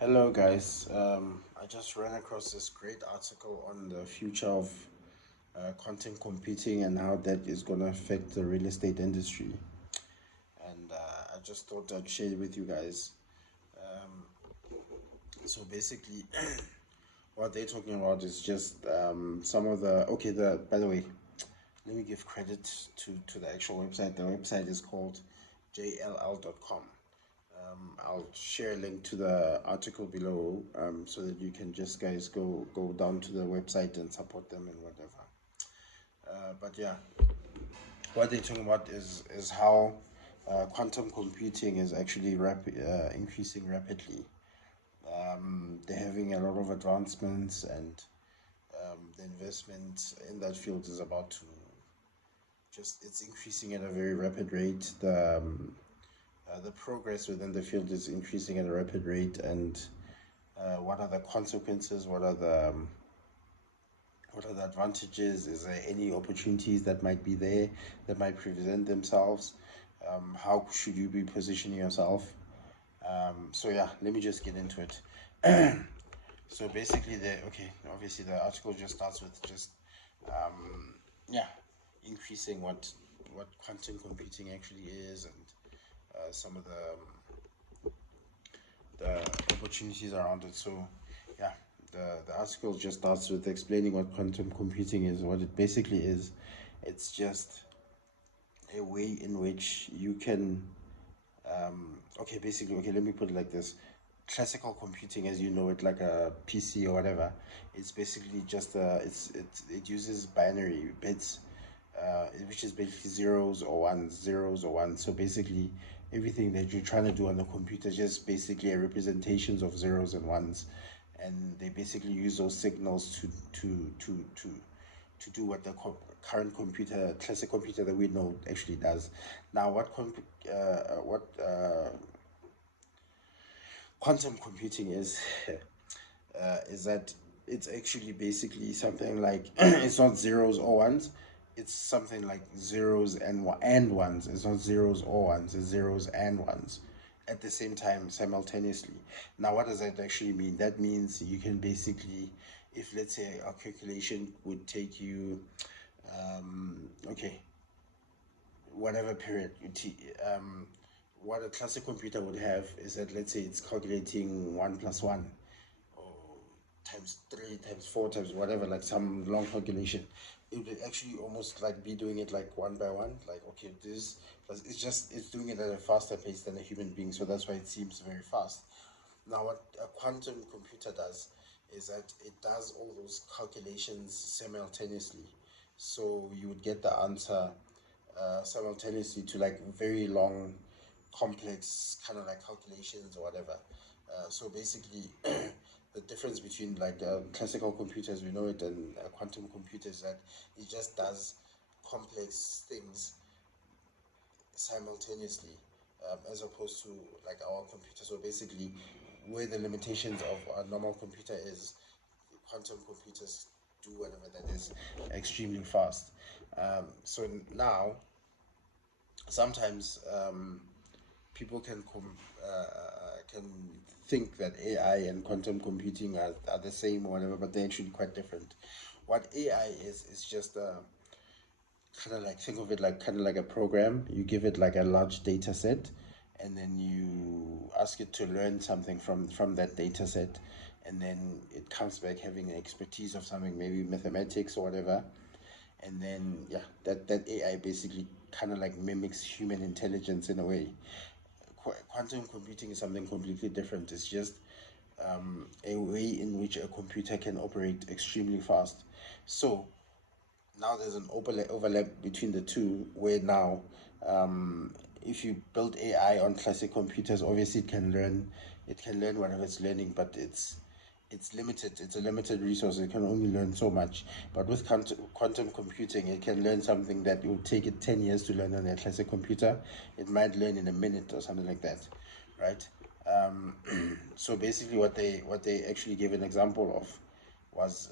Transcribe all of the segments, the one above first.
Hello, guys. I just ran across this great article on the future of content computing and how that is going to affect the real estate industry. And I just thought I'd share it with you guys. Um, so basically, what they're talking about is just some of the. Okay, by the way, let me give credit to the actual website. The website is called jll.com. I'll share a link to the article below so that you can just guys go down to the website and support them and whatever. But yeah, what they're talking about is how quantum computing is actually increasing rapidly. They're having a lot of advancements, and the investment in that field is about to just it's increasing at a very rapid rate. The progress within the field is increasing at a rapid rate, and what are the consequences? What are the advantages? Is there any opportunities that might be there that might present themselves? How should you be positioning yourself? So yeah, let me just get into it. So basically, obviously the article just starts with just yeah, increasing what quantum computing actually is, and some of the opportunities around it. So, yeah, the article just starts with explaining what quantum computing is. What it basically is, it's just a way in which you can. Okay, let me put it like this. Classical computing, as you know it, like a PC or whatever, it's basically just it uses binary bits, which is basically zeros or ones. So basically, everything that you're trying to do on the computer is just basically a representations of zeros and ones, and they basically use those signals to do what the current computer, classic computer that we know actually does. Now, what quantum computing is that it's actually basically something like it's not zeros or ones. It's something like zeros and ones. It's not zeros or ones. It's zeros and ones at the same time simultaneously. Now, what does that actually mean? That means you can basically, if let's say a calculation would take you, okay, whatever period what a classic computer would have is that, let's say, it's calculating 1 plus 1 or times 3 times 4 times whatever, like some long calculation. It would actually almost like be doing it like one by one, like, okay, this plus it's doing it at a faster pace than a human being, so that's why it seems very fast. Now, what a quantum computer does is that it does all those calculations simultaneously. So you would get the answer simultaneously to like very long, complex kind of like calculations or whatever. So basically, the difference between like classical computers, we know it, and quantum computers, that it just does complex things simultaneously, as opposed to like our computer. So basically, where the limitations of a normal computer is, quantum computers do whatever that is extremely fast. So now, sometimes people can think that AI and quantum computing are the same or whatever, but they're actually quite different. What AI is just kind of like, think of it like kind of like a program. You give it like a large data set, and then you ask it to learn something from that data set, and then it comes back having an expertise of something, maybe mathematics or whatever. And then yeah, that AI basically kind of like mimics human intelligence in a way. Quantum computing is something completely different. It's just a way in which a computer can operate extremely fast. So now there's an overlap between the two, where now, if you build AI on classic computers, obviously it can learn whatever it's learning, but it's limited. It's a limited resource. It can only learn so much. But with quantum computing, it can learn something that it would take it 10 years to learn on a classic computer. It might learn in a minute or something like that, right? So basically, what they actually gave an example of was,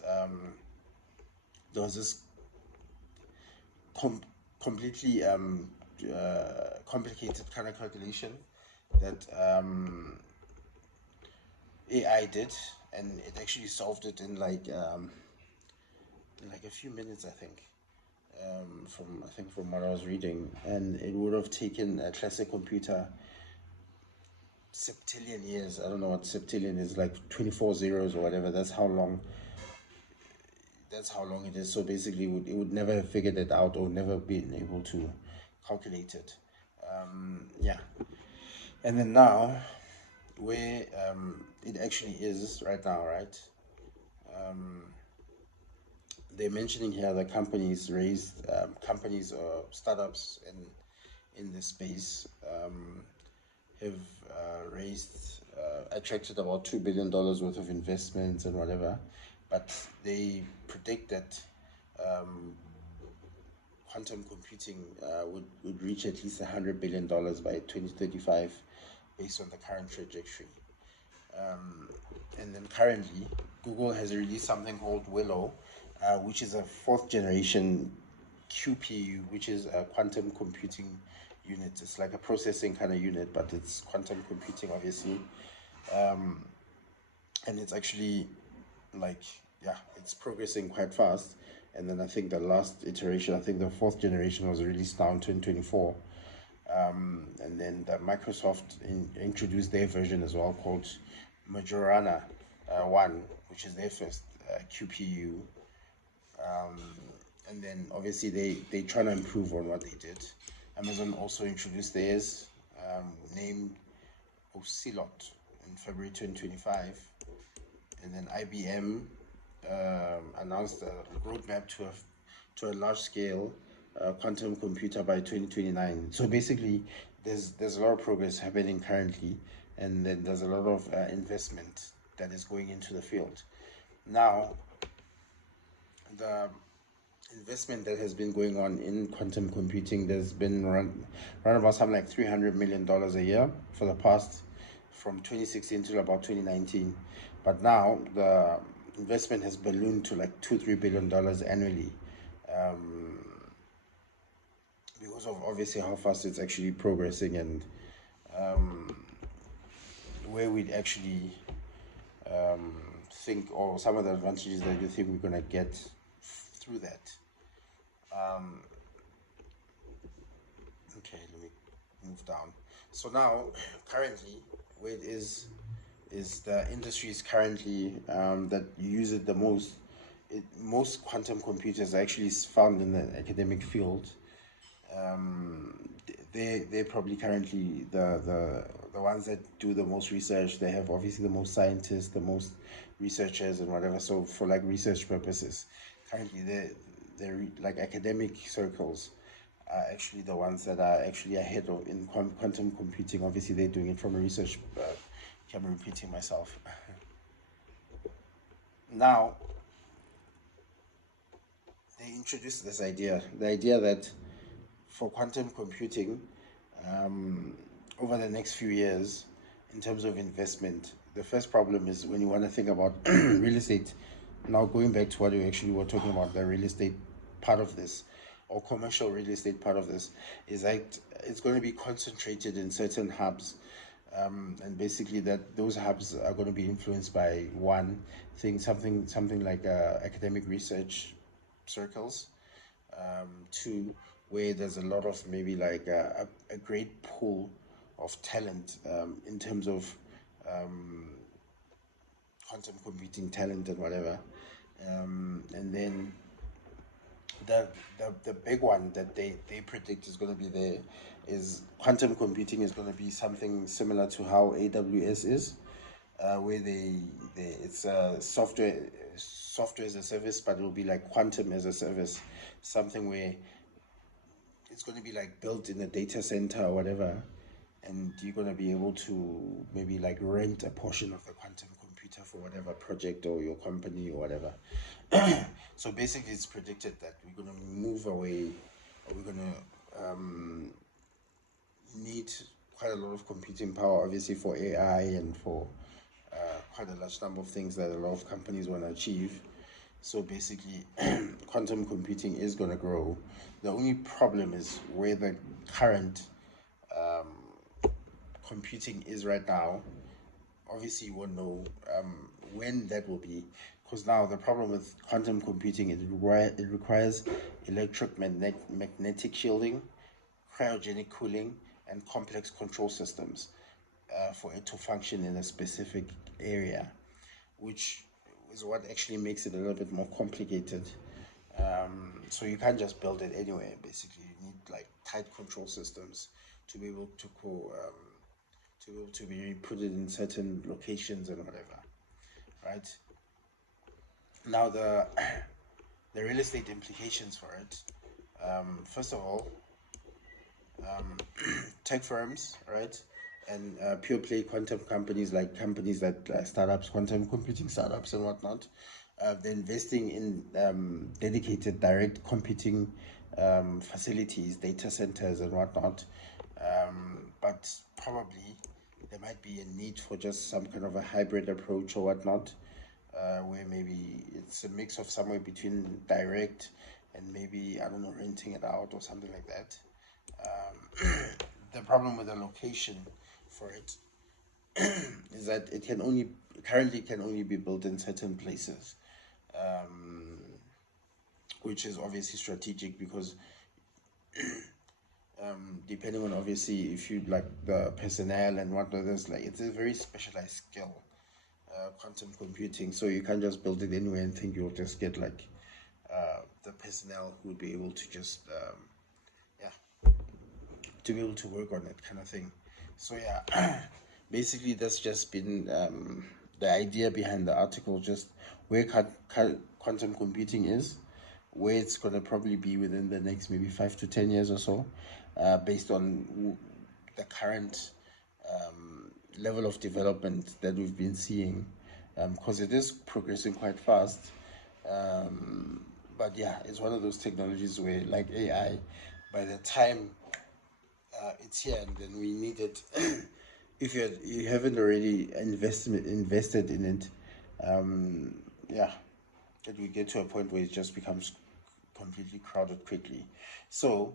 there was this com- completely complicated kind of calculation that AI did, and it actually solved it in like a few minutes, I think. From what I was reading, and it would have taken a classic computer septillion years. I don't know what septillion is, like 24 zeros or whatever. That's how long it is. So basically, it would never have figured it out or never been able to calculate it. Yeah, and then now, where it actually is right now, right? They're mentioning here that companies or startups in this space have attracted about $2 billion worth of investments and whatever, but they predict that quantum computing would reach at least $100 billion by 2035, based on the current trajectory. And then currently, Google has released something called Willow, which is a fourth generation QPU, which is a quantum computing unit. It's like a processing kind of unit, but it's quantum computing, obviously. And it's actually like, yeah, it's progressing quite fast. And then I think the last iteration, I think the fourth generation was released now in 2024. And then Microsoft introduced their version as well, called Majorana 1, which is their first QPU. And then obviously they trying to improve on what they did. Amazon also introduced theirs, named Ocelot, in February 2025. And then IBM announced a roadmap to a large scale quantum computer by 2029. So basically, there's a lot of progress happening currently, and then there's a lot of investment that is going into the field. Now, the investment that has been going on in quantum computing, there's been run about something like $300 million a year for the past, from 2016 to about 2019. But now the investment has ballooned to like $2-3 billion annually, because of obviously how fast it's actually progressing, and where we'd actually think, or some of the advantages that you think we're going to get through that. Okay, let me move down. So now, currently, where it is the industries currently that use it the most. Most quantum computers are actually found in the academic field. They're probably currently the ones that do the most research. They have obviously the most scientists, the most researchers, and whatever. So for like research purposes, currently they're like academic circles are actually the ones that are actually ahead of in quantum computing. Obviously, they're doing it from a research. I'm repeating myself. Now, they introduced this idea, the idea that for quantum computing, over the next few years, in terms of investment, the first problem is when you want to think about real estate. Now, going back to what we actually were talking about, the real estate part of this, or commercial real estate part of this, is that it's going to be concentrated in certain hubs. And basically that those hubs are going to be influenced by one thing, something like academic research circles. Two, where there's a lot of maybe like a great pool of talent, in terms of quantum computing talent and whatever. And then the big one that they predict is going to be there is quantum computing is going to be something similar to how AWS is, where it's software as a service, but it will be like quantum as a service, something where it's going to be like built in a data center or whatever, and you're going to be able to maybe like rent a portion of the quantum computer for whatever project or your company or whatever. So basically, it's predicted that we're going to move away, or we're going to need quite a lot of computing power, obviously, for AI and for quite a large number of things that a lot of companies want to achieve. So basically, quantum computing is going to grow. The only problem is where the current computing is right now. obviously you won't know when that will be, because now the problem with quantum computing is it requires electromagnetic shielding, cryogenic cooling, and complex control systems for it to function in a specific area, which is what actually makes it a little bit more complicated. So you can't just build it anywhere. Basically, you need like tight control systems to be able to be put it in certain locations and whatever, right? Now the real estate implications for it. First of all, tech firms, right, and pure play quantum companies, like companies that startups, quantum computing startups and whatnot, they're investing in dedicated direct computing facilities, data centers and whatnot. But probably there might be a need for just some kind of a hybrid approach or whatnot, where maybe it's a mix of somewhere between direct and maybe, I don't know, renting it out or something like that. The problem with the location for it is that it can only currently can only be built in certain places, which is obviously strategic because depending on obviously if you like the personnel and whatnot, there's like it's a very specialized skill, quantum computing. So you can't just build it anywhere and think you'll just get like the personnel who would be able to just yeah, to be able to work on it kind of thing. So yeah, basically that's just been the idea behind the article, just where quantum computing is, where it's going to probably be within the next maybe 5 to 10 years or so, based on the current level of development that we've been seeing, because it is progressing quite fast. But yeah, it's one of those technologies where, like AI, by the time it's here and then we need it, if you haven't already invested in it, yeah, that we get to a point where it just becomes completely crowded quickly. So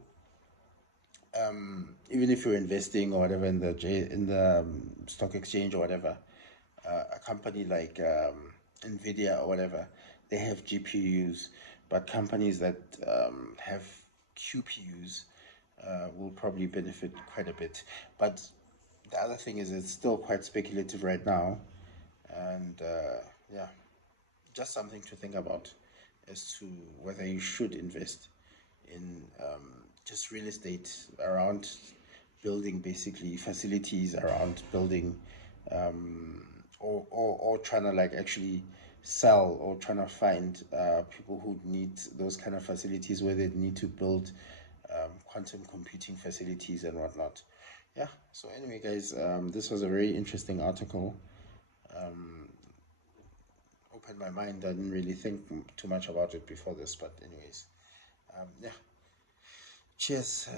even if you're investing or whatever in the stock exchange or whatever, a company like Nvidia or whatever, they have GPUs, but companies that have QPUs will probably benefit quite a bit. But the other thing is it's still quite speculative right now, and yeah, just something to think about as to whether you should invest in just real estate around building basically facilities around building, or trying to like actually sell or trying to find people who need those kind of facilities where they need to build quantum computing facilities and whatnot. Yeah, so anyway guys, this was a very interesting article. Opened my mind. I didn't really think too much about it before this, but anyways, yeah, cheers.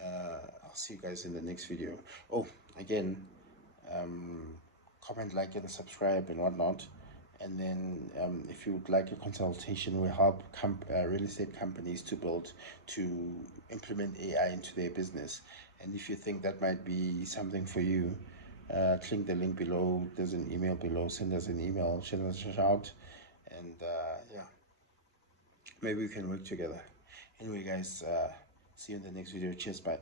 I'll see you guys in the next video. Oh, again, comment, like, and subscribe and whatnot. And then if you would like a consultation, we help real estate companies to implement AI into their business. And if you think that might be something for you, click the link below. There's an email below. Send us an email, send us a shout, and yeah, maybe we can work together. Anyway guys, see you in the next video. Cheers, bye.